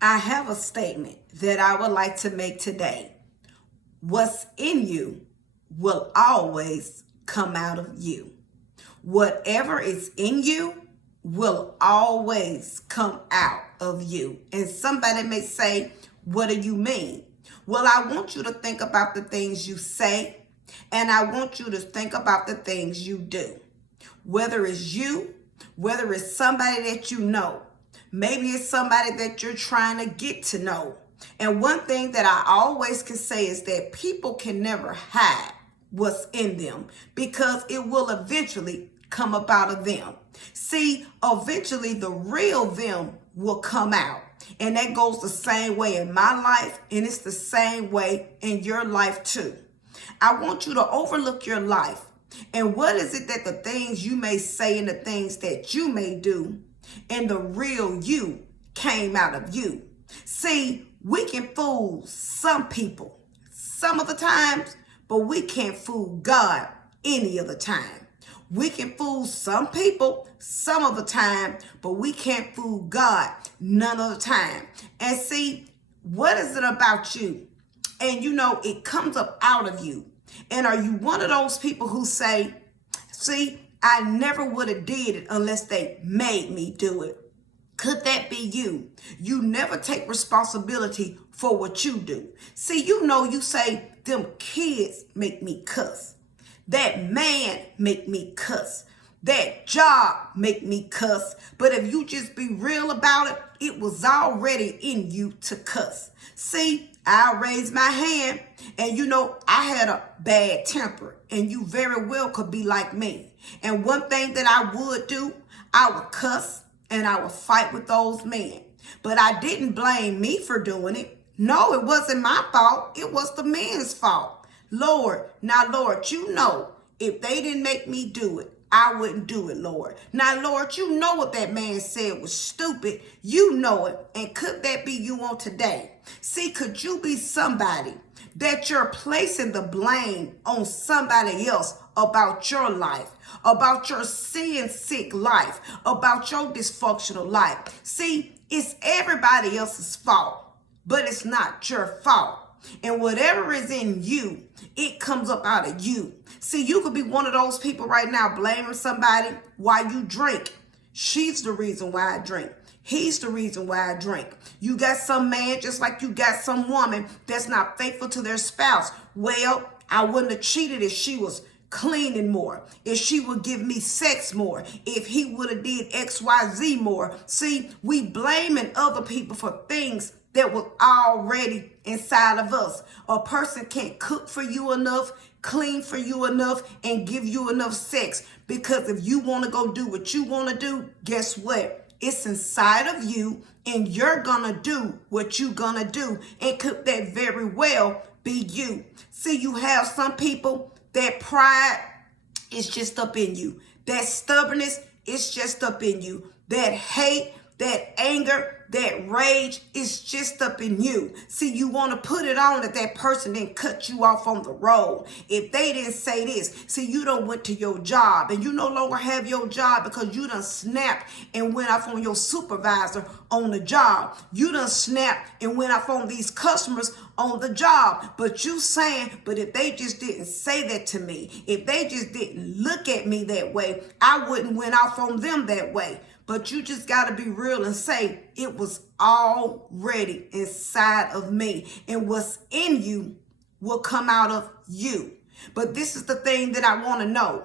I have a statement that I would like to make today. What's in you will always come out of you. Whatever is in you will always come out of you. And somebody may say, what do you mean? Well, I want you to think about the things you say, and I want you to think about the things you do. Whether it's you, whether it's somebody that you know, maybe it's somebody that you're trying to get to know. And one thing that I always can say is that people can never hide what's in them because it will eventually come up out of them. See, eventually the real them will come out. And that goes the same way in my life, and it's the same way in your life too. I want you to overlook your life. And what is it that the things you may say and the things that you may do and the real you came out of you? See, we can fool some people some of the times, but we can't fool God any of the time. We can fool some people some of the time, but we can't fool God none of the time. And see, what is it about you? And you know, it comes up out of you. And are you one of those people who say, see, I never would have did it unless they made me do it? Could that be you? You never take responsibility for what you do. See, you know, you say, them kids make me cuss. That man make me cuss. That job make me cuss. But if you just be real about it, it was already in you to cuss. See, I raised my hand, and you know, I had a bad temper, and you very well could be like me. And one thing that I would do, I would cuss and I would fight with those men. But I didn't blame me for doing it. No, it wasn't my fault. It was the men's fault. Lord, now, Lord, you know, if they didn't make me do it, I wouldn't do it, Lord. Now, Lord, you know what that man said was stupid. You know it. And could that be you on today? See, could you be somebody that you're placing the blame on somebody else about your life, about your sin-sick life, about your dysfunctional life? See, it's everybody else's fault, but it's not your fault. And whatever is in you, it comes up out of you. See, you could be one of those people right now blaming somebody why you drink. She's the reason why I drink. He's the reason why I drink. You got some man just like you got some woman that's not faithful to their spouse. Well, I wouldn't have cheated if she was cleaning more, if she would give me sex more, if he would have did XYZ more. See, we blaming other people for things that was already inside of us. A person can't cook for you enough, clean for you enough, and give you enough sex. Because if you want to go do what you want to do, guess what? It's inside of you, and you're gonna do what you're gonna do. And could that very well be you? See, you have some people that pride is just up in you. That stubbornness is just up in you. That hate, that anger, that rage is just up in you. See, you want to put it on that person didn't cut you off on the road. If they didn't say this, see, you done went to your job and you no longer have your job because you done snapped and went off on your supervisor on the job. You done snapped and went off on these customers on the job. But you saying, but if they just didn't say that to me, if they just didn't look at me that way, I wouldn't went off on them that way. But you just got to be real and say, it was already inside of me. And what's in you will come out of you. But this is the thing that I want to know.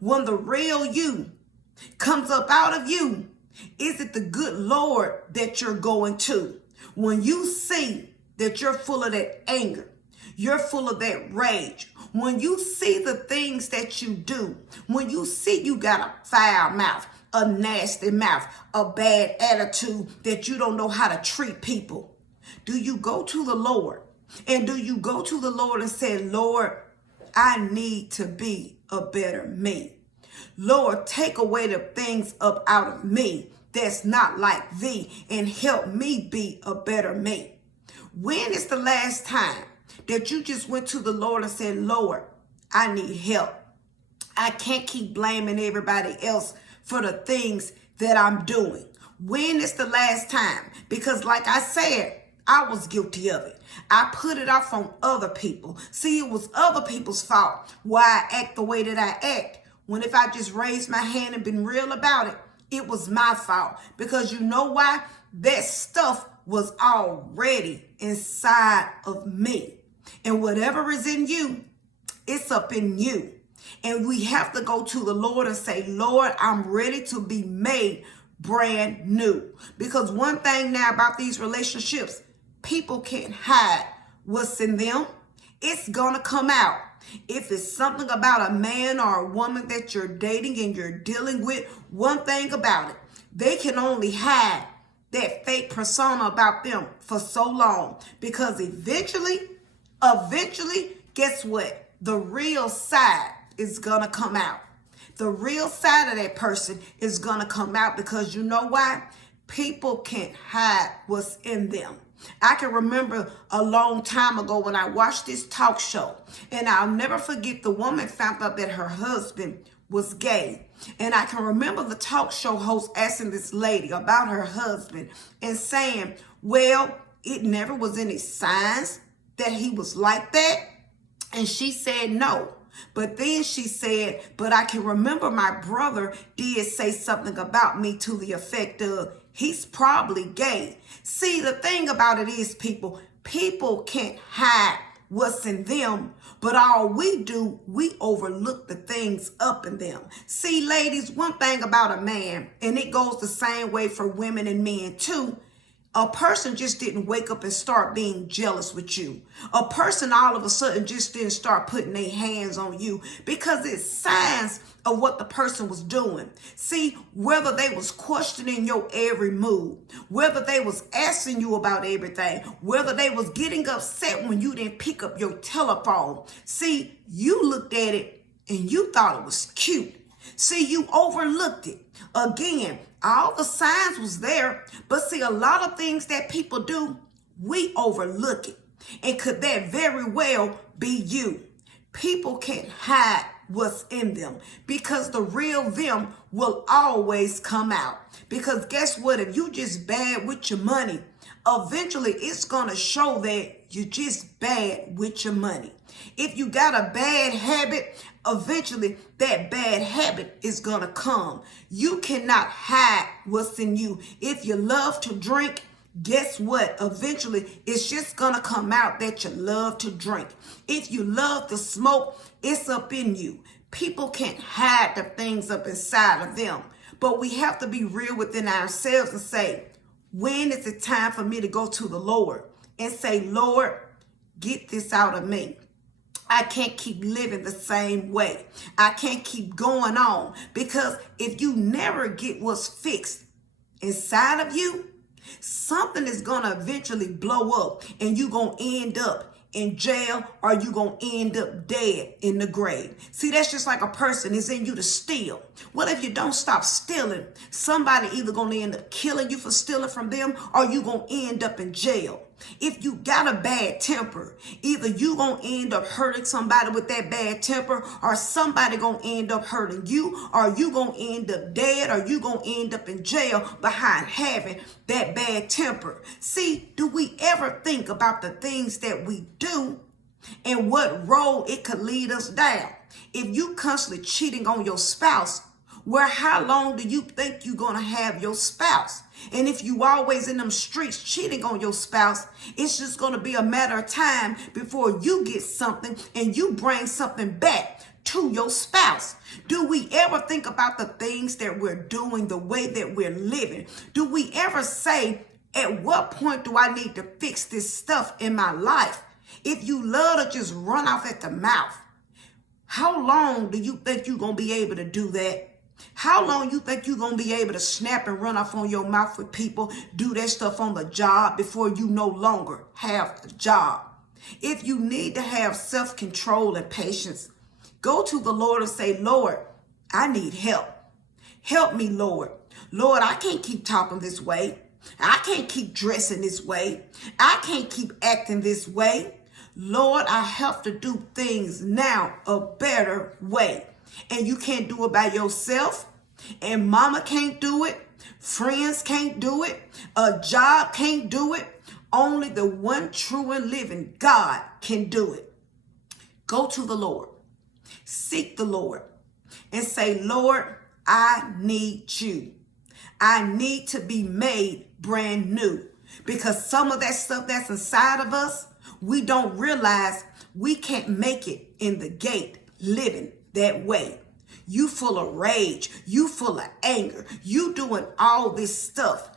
When the real you comes up out of you, is it the good Lord that you're going to? When you see that you're full of that anger, you're full of that rage, when you see the things that you do, when you see you got a foul mouth, a nasty mouth, a bad attitude, that you don't know how to treat people, do you go to the Lord? And do you go to the Lord and say, Lord, I need to be a better me. Lord, take away the things up out of me that's not like thee and help me be a better me. When is the last time that you just went to the Lord and said, Lord, I need help. I can't keep blaming everybody else for the things that I'm doing. When is the last time? Because like I said, I was guilty of it. I put it off on other people. See, it was other people's fault why I act the way that I act. When if I just raised my hand and been real about it, it was my fault. Because you know why? That stuff was already inside of me. And whatever is in you, it's up in you. And we have to go to the Lord and say, Lord, I'm ready to be made brand new. Because one thing now about these relationships, people can't hide what's in them. It's going to come out. If it's something about a man or a woman that you're dating and you're dealing with, one thing about it, they can only hide that fake persona about them for so long. Because eventually, guess what? The real side is going to come out. The real side of that person is going to come out, because you know why? People can't hide what's in them. I can remember a long time ago when I watched this talk show, and I'll never forget the woman found out that her husband was gay. And I can remember the talk show host asking this lady about her husband and saying, well, it never was any signs that he was like that. And she said no. But then she said, but I can remember my brother did say something about me to the effect of, he's probably gay. See, the thing about it is, people can't hide what's in them, but all we do, we overlook the things up in them. See, ladies, one thing about a man, and it goes the same way for women and men too, a person just didn't wake up and start being jealous with you. A person all of a sudden just didn't start putting their hands on you, because it's signs of what the person was doing. See, whether they was questioning your every move, whether they was asking you about everything, whether they was getting upset when you didn't pick up your telephone. See, you looked at it and you thought it was cute. See, you overlooked it. Again, all the signs was there, but see, a lot of things that people do, we overlook it. And could that very well be you? People can't hide what's in them, because the real them will always come out. Because guess what? If you just bad with your money, eventually it's going to show that you're just bad with your money. If you got a bad habit, eventually that bad habit is going to come. You cannot hide what's in you. If you love to drink, guess what? Eventually it's just going to come out that you love to drink. If you love to smoke, it's up in you. People can't hide the things up inside of them. But we have to be real within ourselves and say, when is it time for me to go to the Lord and say, Lord, get this out of me. I can't keep living the same way. I can't keep going on, because if you never get what's fixed inside of you, something is going to eventually blow up, and you're going to end up in jail, or you going to end up dead in the grave. See, that's just like a person is in you to steal. What if you don't stop stealing? Somebody either going to end up killing you for stealing from them, or you going to end up in jail. If you got a bad temper, either you going to end up hurting somebody with that bad temper, or somebody going to end up hurting you, or you going to end up dead, or you going to end up in jail behind having that bad temper. See, do we ever think about the things that we do and what road it could lead us down? If you constantly cheating on your spouse, well, how long do you think you're going to have your spouse? And if you always in them streets cheating on your spouse, it's just going to be a matter of time before you get something and you bring something back to your spouse. Do we ever think about the things that we're doing, the way that we're living? Do we ever say, at what point do I need to fix this stuff in my life? If you love to just run off at the mouth, how long do you think you're going to be able to do that? How long you think you're going to be able to snap and run off on your mouth with people, do that stuff on the job before you no longer have a job? If you need to have self-control and patience, go to the Lord and say, Lord, I need help. Help me, Lord. Lord, I can't keep talking this way. I can't keep dressing this way. I can't keep acting this way. Lord, I have to do things now a better way. And you can't do it by yourself, and mama can't do it, Friends can't do it. A job can't do it. Only the one true and living God can do it. Go to the Lord. Seek the Lord and say, Lord, I need you. I need to be made brand new, because some of that stuff that's inside of us, we don't realize we can't make it in the gate living that way. You full of rage, you full of anger, you doing all this stuff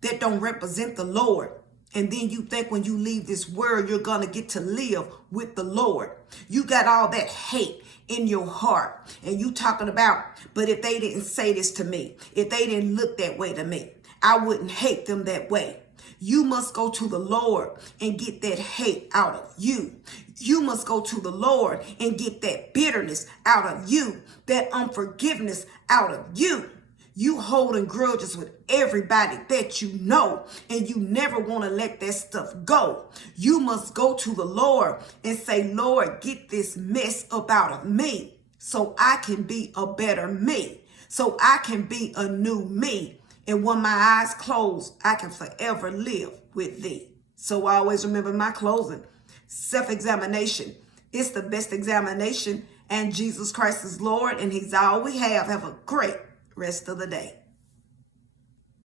that don't represent the Lord. And then you think when you leave this world, you're going to get to live with the Lord. You got all that hate in your heart. And you talking about, but if they didn't say this to me, if they didn't look that way to me, I wouldn't hate them that way. You must go to the Lord and get that hate out of you. You must go to the Lord and get that bitterness out of you, that unforgiveness out of you. You holding grudges with everybody that you know, and you never want to let that stuff go. You must go to the Lord and say, Lord, get this mess up out of me so I can be a better me, so I can be a new me. And when my eyes close, I can forever live with thee. So always remember my closing. Self-examination. It's the best examination, and Jesus Christ is Lord, and he's all we have. Have a great rest of the day.